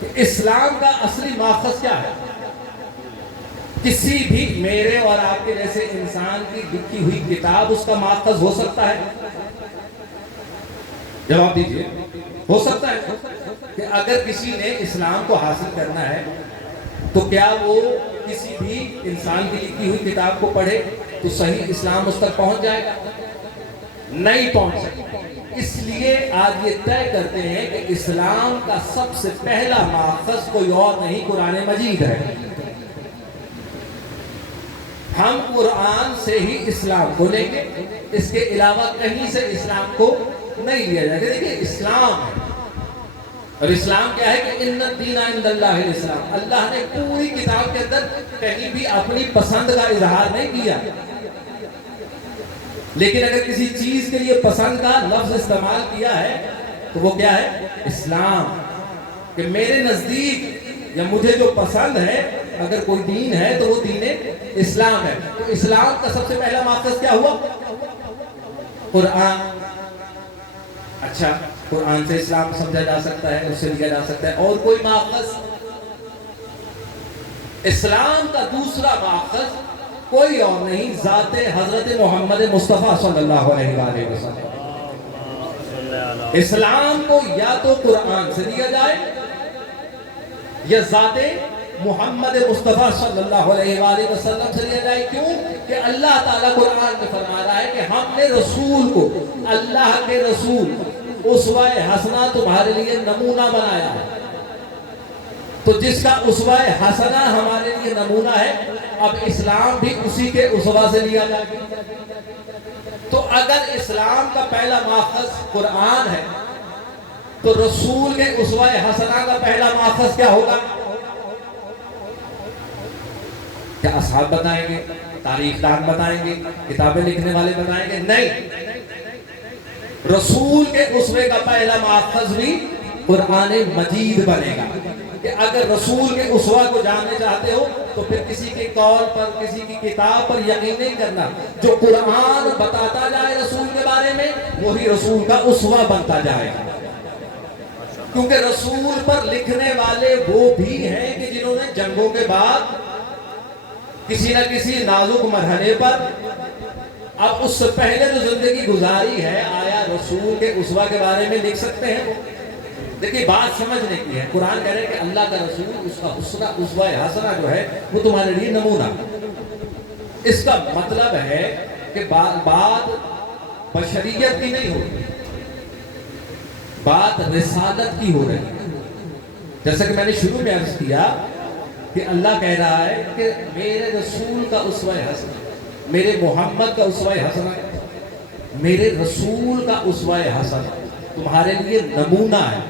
کہ اسلام کا اصلی ماخذ کیا ہے؟ کسی بھی میرے اور آپ کے جیسے انسان کی لکھی ہوئی کتاب اس کا ماخذ ہو سکتا ہے؟ جواب دیجئے۔ ہو سکتا ہے کہ اگر کسی نے اسلام کو حاصل کرنا ہے تو کیا وہ کسی بھی انسان کی لکھی ہوئی کتاب کو پڑھے تو صحیح اسلام اس تک پہنچ جائے گا؟ نہیں پہنچ سکتا۔ اس لیے آج یہ طے کرتے ہیں کہ اسلام کا سب سے پہلا ماخذ کوئی اور نہیں، قرآن مجید ہے۔ ہم قرآن سے ہی اسلام کو لیں گے، اس کے علاوہ کہیں سے اسلام کو نہیں لیا جائے گا۔ دیکھیں اسلام ہے، اور اسلام کیا ہے کہ ان الدین عند اللہ الاسلام۔ اللہ نے پوری کتاب کے اندر کہیں بھی اپنی پسند کا اظہار نہیں کیا، لیکن اگر کسی چیز کے لیے پسند کا لفظ استعمال کیا ہے تو وہ کیا ہے؟ اسلام۔ کہ میرے نزدیک یا مجھے جو پسند ہے، اگر کوئی دین ہے تو وہ دین اسلام ہے۔ تو اسلام کا سب سے پہلا ماخذ کیا ہوا؟ قرآن۔ اچھا، قرآن سے اسلام سمجھا جا سکتا ہے، اس سے لیا جا سکتا ہے، اور کوئی ماخذ؟ اسلام کا دوسرا ماخذ کوئی اور نہیں، ذات حضرت محمد مصطفیٰ صلی اللہ علیہ وآلہ وسلم۔ اسلام کو یا تو قرآن سے لیا جائے یا ذات محمد مصطفیٰ صلی اللہ علیہ وآلہ وسلم سے لیا جائے۔ کیوں؟ کہ اللہ تعالیٰ قرآن میں فرما رہا ہے کہ ہم نے رسول کو، اللہ کے رسول اسوہ حسنہ تمہارے لیے نمونہ بنایا ہے۔ تو جس کا اسوہ حسنہ ہمارے لیے نمونہ ہے، اب اسلام بھی اسی کے اسوہ سے لیا جائے۔ تو اگر اسلام کا پہلا ماخذ قرآن ہے تو رسول کے اسوہ حسنہ کا پہلا ماخذ کیا ہوگا؟ کیا اصحاب بتائیں گے؟ تاریخ دان بتائیں گے؟ کتابیں لکھنے والے بتائیں گے؟ نہیں، رسول کے اسوے کا پہلا ماخذ بھی قرآن مجید بنے گا کہ اگر رسول کے اسوہ کو جاننے چاہتے ہو تو پھر کسی کے قول پر، کسی کی کتاب پر یقین نہیں کرنا. جو قرآن بتاتا جائے رسول کے بارے میں وہی رسول کا اسوہ بنتا جائے گا. کیونکہ رسول پر لکھنے والے وہ بھی ہیں کہ جنہوں نے جنگوں کے بعد کسی نہ کسی نازک مرحلے پر اب اس سے پہلے جو زندگی گزاری ہے، آیا رسول کے اسوہ کے بارے میں لکھ سکتے ہیں؟ دیکھیں بات سمجھنے کی ہے. قرآن کہہ رہے ہیں کہ اللہ کا رسول اس کا اسوہ حسنہ جو ہے وہ تمہارے لیے نمونہ. اس کا مطلب ہے کہ بات بشریت کی نہیں ہو رہی، بات رسالت کی ہو رہی ہے. جیسا کہ میں نے شروع میں عرض کیا کہ اللہ کہہ رہا ہے کہ میرے رسول کا اسوہ حسنہ، میرے محمد کا اسوہ حسنہ، میرے رسول کا اسوہ حسنہ تمہارے لیے نمونہ ہے.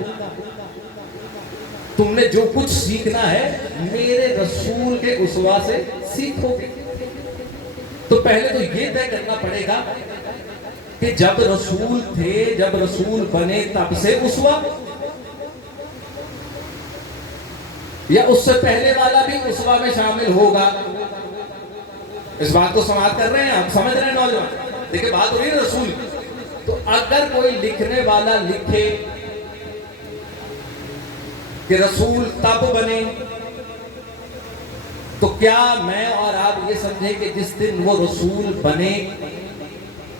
تم نے جو کچھ سیکھنا ہے میرے رسول کے اسوہ سے سیکھو گے. تو پہلے تو یہ طے کرنا پڑے گا کہ جب رسول تھے، جب رسول بنے تب سے اسوہ، یا اس سے پہلے والا بھی اسوہ میں شامل ہوگا. اس بات کو سماعت کر رہے ہیں آپ؟ سمجھ رہے ہیں نوجوان؟ دیکھیں بات ہو رہی ہے رسول. تو اگر کوئی لکھنے والا لکھے کہ رسول تب بنے تو کیا میں اور آپ یہ سمجھیں کہ جس دن وہ رسول بنے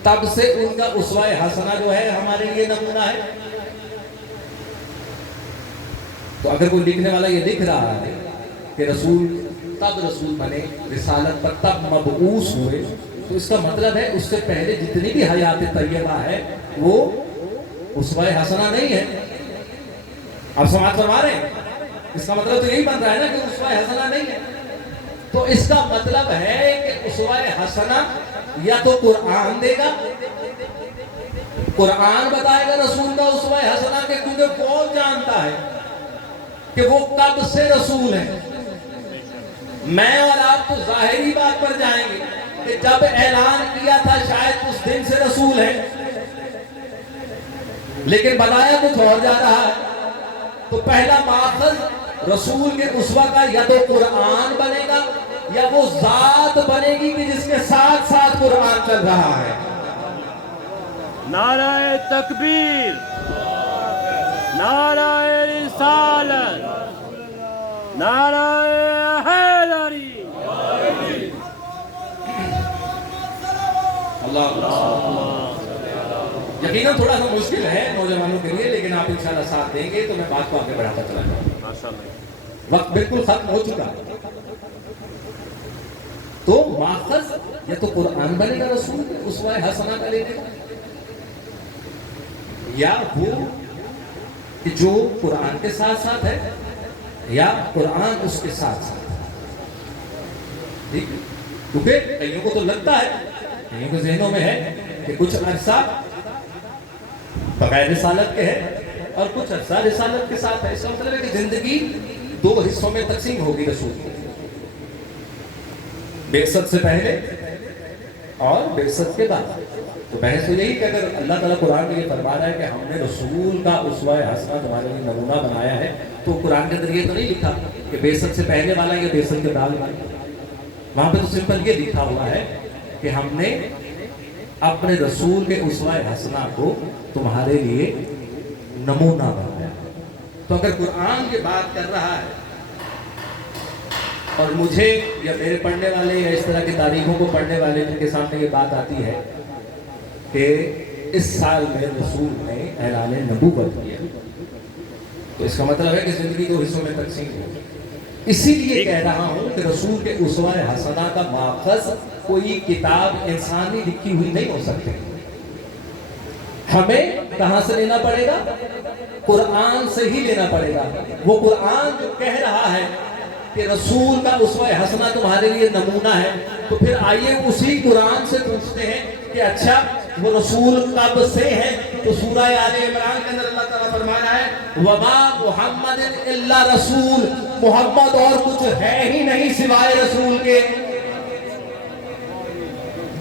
تب سے ان کا اسوہ حسنہ جو ہے ہمارے لیے نمونہ ہے؟ تو اگر کوئی لکھنے والا یہ لکھ رہا ہے کہ رسول تب رسول بنے، رسالت پر تب مبعوث ہوئے، تو اس کا مطلب ہے اس سے پہلے جتنی بھی حیات طیبہ ہے وہ اسوہ حسنہ نہیں ہے. آپ سماعت فرما رہے ہیں؟ اس کا مطلب تو یہی بن رہا ہے نا کہ اسوہ حسنہ نہیں ہے. تو اس کا مطلب ہے کہ اسوہ حسنہ یا تو قرآن دے گا، قرآن بتائے گا رسول کا اسوہ حسنہ، کہ کیونکہ کون جانتا ہے کہ وہ کب سے رسول ہے. میں اور آپ تو ظاہری بات پر جائیں گے کہ جب اعلان کیا تھا شاید اس دن سے رسول ہے، لیکن بتایا کچھ اور جا رہا ہے. تو پہلا ماخذ رسول کے اسوہ کا یا تو قرآن بنے گا یا وہ ذات بنے گی کہ جس کے ساتھ ساتھ قرآن چل رہا ہے. نعرہ تکبیر، نعرہ رسالت، نعرہ حیدری. یقیناً تھوڑا سا مشکل ہے نوجوانوں کے لیے، لیکن آپ انشاءاللہ ساتھ دیں گے تو میں بات کو آگے بڑھاتا چلا جاؤں. وقت بالکل ختم ہو چکا. تو ماخذ یا تو قرآن بنے گا رسول اسوہ حسنہ کا لینے کا، یا وہ کہ جو قرآن کے ساتھ ساتھ ہے یا قرآن اس کے ساتھ ساتھ. ٹھیک، کیونکہ کئیوں کو تو لگتا ہے، کئیوں کے ذہنوں میں ہے کہ کچھ عرصہ بغیر رسالت کے ہے اور کچھ عرصہ رسالت کے ساتھ ہے. اس کا مطلب ہے کہ زندگی دو حصوں میں تقسیم ہوگی رسول کی، بعثت سے پہلے اور بعثت کے بعد. تو بحث تو یہی کہ اگر اللہ تعالیٰ قرآن میں یہ فرما رہا ہے کہ ہم نے رسول کا اسوہ حسنہ تمہارے لیے نمونہ بنایا ہے، تو قرآن کے اندر یہ تو نہیں لکھا کہ بعثت سے پہلے والا یا بعثت کے بعد والا. وہاں پہ تو سمپل یہ لکھا ہوا ہے کہ ہم نے اپنے رسول کے اسوہ حسنہ کو تمہارے لیے نمونہ بنایا. تو اگر قرآن یہ بات کر رہا ہے اور مجھے یا میرے پڑھنے والے یا اس طرح کی تاریخوں کو پڑھنے والے جن کے سامنے یہ بات آتی ہے کہ اس سال میں رسول نے اعلان نبوت کیا، تو اس کا مطلب ہے کہ زندگی دو حصوں میں تقسیم ہو. اسی لیے کہہ رہا ہوں کہ رسول کے اسوہ حسنہ کا ماخذ کوئی کتاب انسانی لکھی ہوئی نہیں ہو سکتی. ہمیں کہاں سے لینا پڑے گا؟ قرآن سے ہی لینا پڑے گا. وہ قرآن جو کہہ رہا ہے کہ رسول کا اسوہ حسنہ تمہارے لیے نمونہ ہے، تو پھر آئیے اسی قرآن سے پوچھتے ہیں کہ اچھا وہ رسول کب سے ہیں؟ تو سورہ آل عمران کے اندر اللہ تعالیٰ فرما رہا ہے وَمَا مُحَمَّدٍ إِلَّا رسول، محمد اور کچھ ہے ہی نہیں سوائے رسول کے.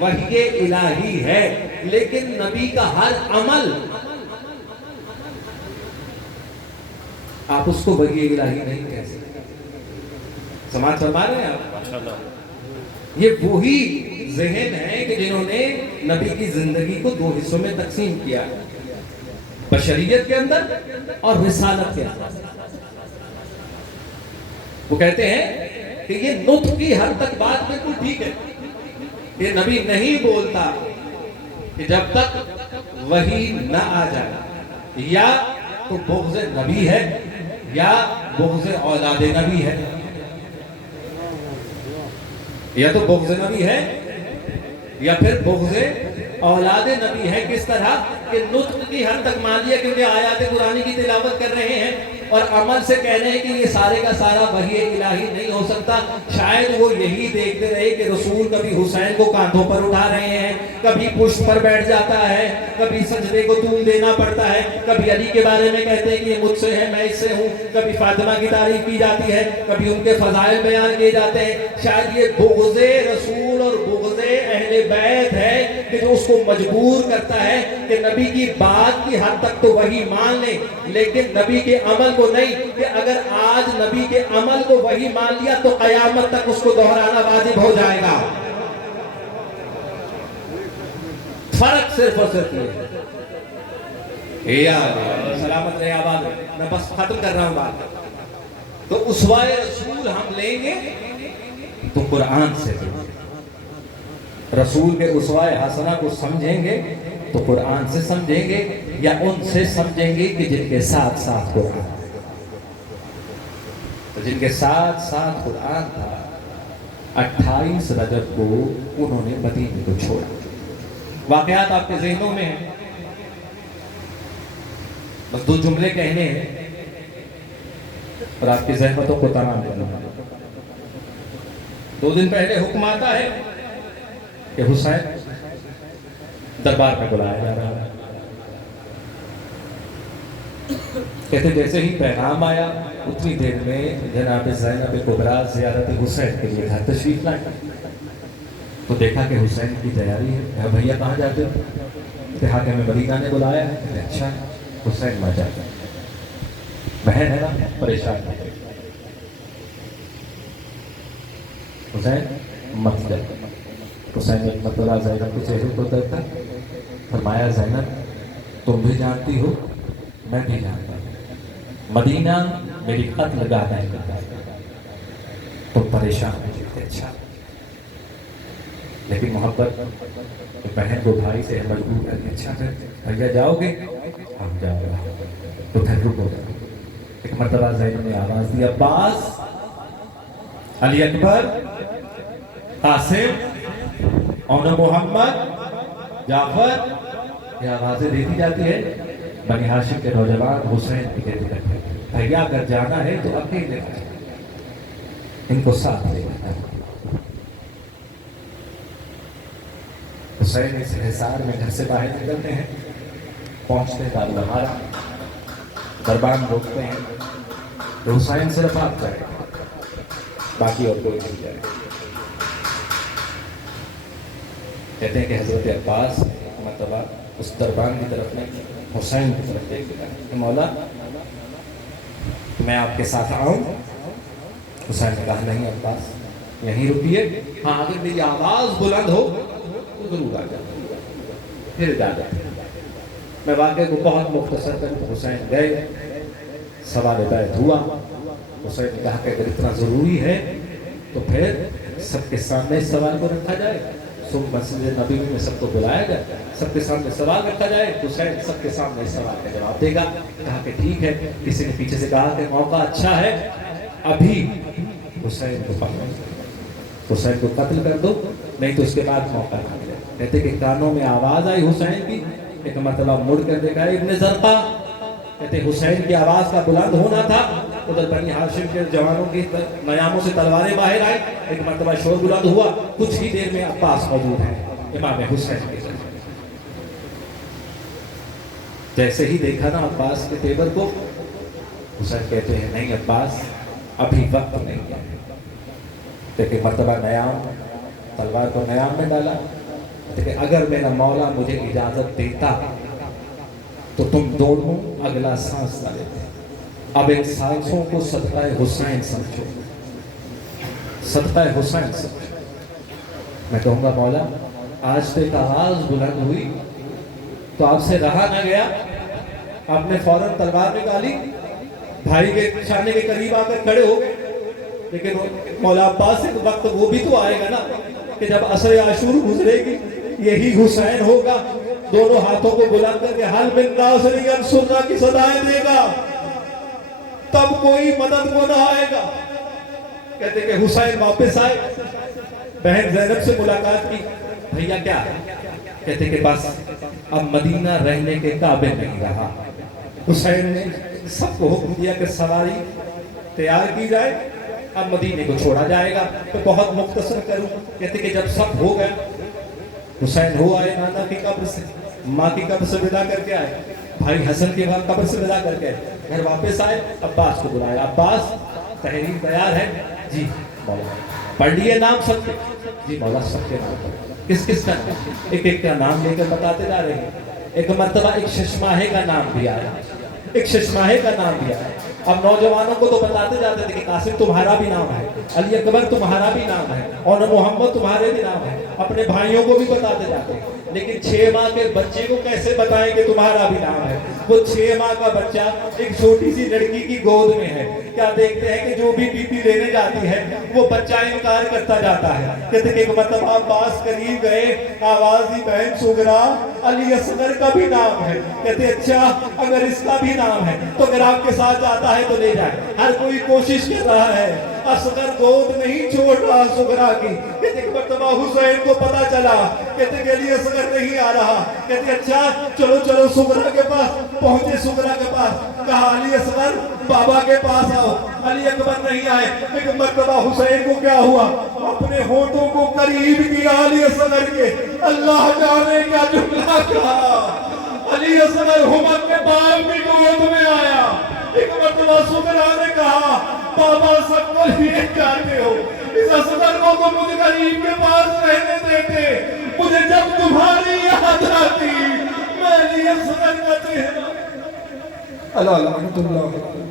وحی الہی ہے، لیکن نبی کا ہر عمل آپ اس کو وحی الہی نہیں کہہ سکتے۔ سماعت فرما رہے ہیں آپ؟ یہ وہی ذہن ہے کہ جنہوں نے نبی کی زندگی کو دو حصوں میں تقسیم کیا، بشریت کے اندر اور رسالت کے اندر۔ وہ کہتے ہیں کہ یہ نطق کی حد تک بات بالکل ٹھیک ہے، یہ نبی نہیں بولتا کہ جب تک وحی نہ آ جائے، یا تو بغض نبی ہے یا بغض اولاد نبی ہے، یا تو بغض نبی ہے یا پھر بغض اولاد نبی ہے۔ کس طرح کہ نطق کی حد تک مان لیا کیونکہ آیات قرآنی کی تلاوت کر رہے ہیں اور عمل سے کہہ رہے ہیں کہ یہ سارے کا سارا وحی الہی نہیں ہو سکتا۔ شاید وہ یہی دیکھتے رہے کہ رسول کبھی حسین کو کاندھوں پر اٹھا رہے ہیں، کبھی پشت پر بیٹھ جاتا ہے، کبھی سجدے کو طول دینا پڑتا ہے، کبھی علی کے بارے میں کہتے ہیں کہ یہ مجھ سے ہے میں اس سے ہوں، کبھی فاطمہ کی تعریف کی جاتی ہے، کبھی ان کے فضائل بیان کیے جاتے ہیں۔ شاید یہ بغض رسول اور بغض اہل بیت ہے کہ جو اس کو مجبور کرتا ہے کہ نبی کی بات کی حد تک تو وہی مان لیں لیکن نبی کے عمل کو نہیں، کہ اگر آج نبی کے عمل کو وہی مان لیا تو قیامت تک اس کو دہرانا واجب ہو جائے گا۔ فرق صرف اور صرف یہ ہے۔ سلامت رہے آباد، میں بس ختم کر رہا ہوں بات۔ تو اسوہ رسول ہم لیں گے تو قرآن سے رسول کے اسوہ حسنہ کو سمجھیں گے تو قرآن سے سمجھیں گے یا ان سے سمجھیں گے کہ جن کے ساتھ ساتھ قرآن، تو جن کے ساتھ ساتھ قرآن تھا 28 رجب کو انہوں نے مدینے کو چھوڑا۔ واقعات آپ کے ذہنوں میں ہیں، بس دو جملے کہنے ہیں اور آپ کی زحمتوں کو تمام کرنا۔ 2 دن پہلے حکم آتا ہے کہ حسین دربار میں بلایا جا رہا ہے۔ کہتے جیسے ہی پیغام آیا اتنی دیر میں جناب زینب کبریٰ زیارت حسین کے لیے گھر تشریف لائے، تو دیکھا کہ حسین کی تیاری ہے۔ کہا بھیا کہاں جاتے ہو؟ کہا کہ میں مدینہ نے بلایا ہے۔ کہتے اچھا حسین مت جاتا، بہن ہے نا پریشان ہے، حسین مت جاتا۔ حسین نے مطلع زینب کے چہرے کو دیکھا، فرمایا زینب تم بھی جانتی ہو میں بھی جانتا ہوں، مدینہ میری خط لگانا ہے، تم پریشان ہو۔ اچھا لیکن محبت بہن کو بھائی سے مجبور کر کے اچھا پھر بھیا جاؤ گے؟ ہم جاؤ گے، تو پھر رکو۔ ایک مرتبہ زینب نے آواز دی عباس، علی اکبر، قاسم، اور محمد، جعفر، یہ آوازیں دیتی جاتی ہے۔ بنی ہاشم کے نوجوان حسین کی کہتے ہیں بھیا اگر جانا ہے تو اکیلے ان کو ساتھ لے جانا۔ حسین اس حصار میں گھر سے باہر نکلتے ہیں، پہنچتے ہیں دارالمہارہ، دربان روکتے ہیں تو حسین صرف آپ جائے، باقی اور کوئی نہیں جائے۔ کہتے ہیں کہ حضرت عباس مرتبہ اس دربان کی طرف نہیں حسین کی طرف دیکھ دیا کہ مولا میں آپ کے ساتھ آؤں؟ حسین نے کہا نہیں عباس یہیں رکیے، ہاں اگر میری آواز بلند ہو تو ضرور آ جاتا، پھر جا جاتا۔ میں واقعے کو بہت مختصر کر حسین گئے، سوال بیعت ہوا۔ حسین نے کہا کہ اگر اتنا ضروری ہے تو پھر سب کے سامنے اس سوال کو رکھا جائے، مسجد نبی میں سب کو بلایا جائے، سب کے سامنے سوال رکھا جائے، حسین سب کے سامنے اس سوال کا جواب دے گا۔ کہا کہ ٹھیک ہے۔ کسی نے پیچھے سے کہا کہ موقع اچھا ہے، ابھی حسین کو پکڑو، حسین کو قتل کر دو، نہیں تو اس کے بعد موقع نہ ملے۔ کہتے کہ کانوں میں آواز آئی حسین کی، ایک مرتبہ مڑ کر دیکھا ابن زرقہ، کہتے حسین کی آواز کا بلند ہونا تھا، ادھر بنی ہاشم کے جوانوں کی نیاموں سے تلواریں باہر آئی، ایک مرتبہ شور بلند ہوا، کچھ ہی دیر میں عباس موجود ہے امام حسین کے ساتھ۔ جیسے ہی دیکھا نا عباس کے تیور کو، حسین کہتے ہیں نہیں عباس ابھی وقت نہیں ہے۔ لیکن مرتبہ نیام، تلوار کو نیام میں ڈالا، کہ اگر میرا مولا مجھے اجازت دیتا تو تم دونوں اگلا سانس نہ لیتے. اب ان سانسوں کو صدقہ حسین سمجھو, صدقہ حسین سمجھو. میں کہوں گا مولا آج تو ایک آواز بلند ہوئی تو آپ سے رہا نہ گیا, آپ نے فوراً تلوار نکالی, بھائی کے شانے کے قریب آ کر کھڑے ہو گئے. لیکن مولا عباس ایک وقت وہ بھی تو آئے گا نا کہ جب عصر عاشور گزرے گی, یہی حسین ہوگا دونوں ہاتھوں کو بلند کر کے حل من ناصر ینصرنا کی صدائیں دے گا, تب کوئی مدد کو نہ آئے گا. کہتے کہ حسین واپس آئے, بہن زینب سے ملاقات کی, بھیا کیا؟ کہتے کہ بس اب مدینہ رہنے کے قابل نہیں رہا. حسین نے سب کو حکم دیا کہ سواری تیار کی جائے, اب مدینے کو چھوڑا جائے گا. تو بہت مختصر کروں, کہتے کہ جب سب ہو گیا حسین ہو آئے نانا کی قبر سے, ماں کی قبر سے ودا کر کے آئے, بھائی حسن کی قبر سے ودا کر کے آئے, گھر واپس آئے, عباس کو بلایا. عباس تحریر تیار ہے؟ جی مولا. پڑھ لیے نام سب کے؟ جی مولا سب کے نام پڑھ. کس کس کا نام؟ ایک ایک کا نام لے کر بتاتے جا رہے ہیں. ایک مرتبہ ایک ششماہے کا نام بھی آیا, ایک ششماہے کا نام بھی آیا. اب نوجوانوں کو تو بتاتے جاتے تھے کہ قاسم تمہارا بھی نام ہے, علی اکبر تمہارا بھی نام ہے, اور محمد تمہارے بھی نام ہے. اپنے بھائیوں کو بھی بتاتے جاتے ہیں. لیکن 6 ماہ کے بچے کو کیسے بتائیں کہ تمہارا بھی نام ہے؟ وہ 6 ماہ کا بچہ ایک چھوٹی سی لڑکی کی گود میں ہے. کیا دیکھتے ہیں کہ جو بھی بی بی لینے جاتی ہے وہ بچہ انکار کرتا جاتا ہے. کہتے کہ ایک مرتبہ عباس قریب گئے, آواز دی بہن سغرا علی اصغر کا بھی نام ہے. کہتے اچھا اگر اس کا بھی نام ہے تو اگر آپ کے ساتھ جاتا ہے تو لے جائے. ہر کوئی کوشش کر رہا ہے, اصغر گود نہیں چھوڑ رہا سغرا کی. کہتے کہ مرتبہ حسین کو پتا چلا, کہتے کہ علی اصغر نہیں آ رہا. کہتے اچھا چلو چلو سغرا کے پاس پہنچے. سغرا کے پاس کہا علی اصغر بابا کے پاس آؤ. علی اکبر نہیں آئے. لیکن مرتبہ حسین کو کیا ہوا, اپنے ہونٹوں کو قریب کیا علی اصغر کے, اللہ جانے کیا جملہ کہا. علی اصغر ہمت کے باپ کی گود میں آیا. ایک مرتبہ سغرا نے کہا بابا سب کو لیے جاتے ہو, اس اصغر کو تو مجھے غریب کے پاس رہنے دیتے. مجھے جب تمہاری یاد آتی میں علی اصغر کا چہرہ. اللہ اللہ